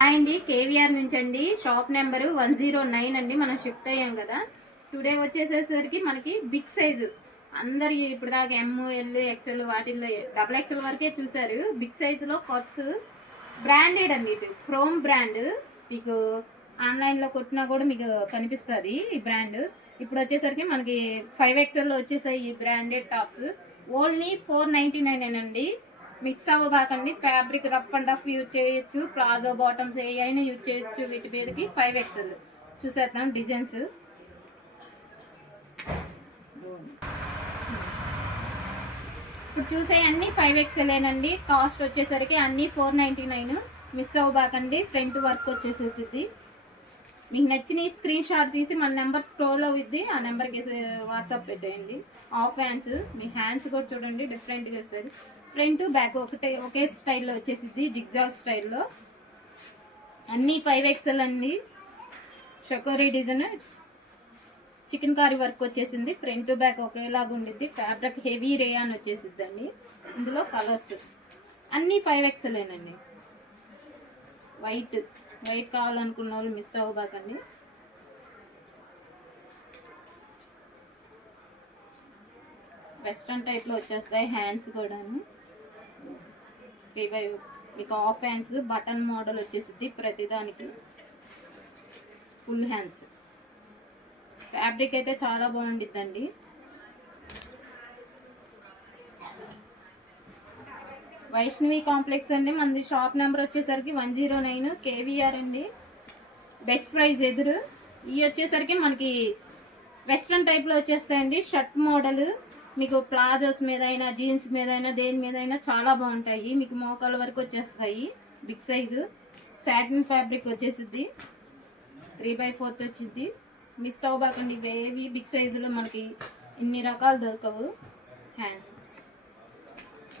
అండి కేవీఆర్ నుంచి అండి. షాప్ నెంబరు 109 అండి. మనం షిఫ్ట్ అయ్యాం కదా. టుడే వచ్చేసేసరికి మనకి బిగ్ సైజు అందరు ఇప్పుడు దాకా ML XL వాటిల్లో XXL వరకే చూసారు. బిగ్ సైజులో కట్స్ బ్రాండెడ్ అండి. ఇది క్రోమ్ బ్రాండ్. మీకు ఆన్లైన్లో కొట్టినా కూడా మీకు కనిపిస్తుంది ఈ బ్రాండ్. ఇప్పుడు వచ్చేసరికి మనకి 5XL వచ్చేసాయి ఈ బ్రాండెడ్ టాప్స్. ఓన్లీ 499 అండి. మిక్స్ అవ్వబాకండి. Fabric rough and rough use చేయొచ్చు, ప్లాజో బాటమ్స్ ఏ అయినా యూజ్ చేయొచ్చు. వీటి మీదకి 5XL చూసేద్దాం డిజైన్స్. ఇప్పుడు చూసే అన్ని 5XL ఏనండి. కాస్ట్ వచ్చేసరికి అన్ని 499. మిస్ అవ్వబాకండి. ఫ్రంట్ వర్క్ వచ్చేసేసి మీకు నచ్చిన స్క్రీన్ షాట్ తీసి మన నెంబర్ స్క్రోల్ అవుద్ది, ఆ నెంబర్కి వాట్సాప్ పెట్టేయండి. ఆఫ్ హ్యాండ్స్, మీ హ్యాండ్స్ కూడా చూడండి డిఫరెంట్గా వస్తుంది. ఫ్రంట్ బ్యాక్ ఒకే స్టైల్లో వచ్చేసిద్ది, జిగ్జాగ్ స్టైల్లో. అన్నీ 5XL అండి. షకోరీ డిజైన్ చికెన్ కారీ వర్క్ వచ్చేసింది. ఫ్రంట్ బ్యాక్ ఒకేలాగా ఉండిద్ది. ఫ్యాబ్రిక్ హెవీ రేయాన్ వచ్చేసిద్ది అండి. ఇందులో కలర్స్ అన్నీ 5XL ఏనండి. వైట్ కావాలనుకున్న వాళ్ళు మిస్ అవ్వబాకండి. వెస్ట్రన్ టైప్లో వచ్చేస్తాయి. హ్యాండ్స్ కూడాను మీకు ఆఫ్ హ్యాండ్స్ బటన్ మోడల్ వచ్చేసిద్ది. ప్రతిదానికి ఫుల్ హ్యాండ్స్. ఫ్యాబ్రిక్ అయితే చాలా బాగుండిద్దండి. వైష్ణవి కాంప్లెక్స్ అండి. మనది షాప్ నెంబర్ వచ్చేసరికి 109 కేవీఆర్ అండి. బెస్ట్ ప్రైస్ ఎదురు. ఇవి వచ్చేసరికి మనకి వెస్ట్రన్ టైప్లో వచ్చేస్తాయండి. షర్ట్ మోడల్ మీకు ప్లాజోస్ మీద అయినా జీన్స్ మీద అయినా దేని మీద అయినా చాలా బాగుంటాయి. మీకు మోకాల వరకు వచ్చేస్తాయి. బిగ్ సైజు సాటిన్ ఫ్యాబ్రిక్ వచ్చేసిద్ది. 3/4 వచ్చింది. మిస్ అవ్వబాకండి. ఇవేవి బిగ్ సైజులో మనకి ఇన్ని రకాలు దొరకవు. Hands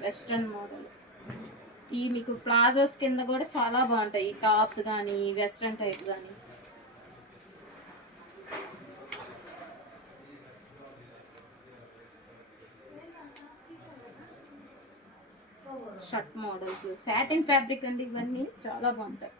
western model. ఈ మీకు ప్లాజోస్ కింద కూడా చాలా బాగుంటాయి. టాప్స్ కానీ వెస్ట్రన్ టైప్ కానీ. షర్ట్ మోడల్స్ సాటిన్ ఫ్యాబ్రిక్ అండి. ఇవన్నీ చాలా బాగుంటాయి.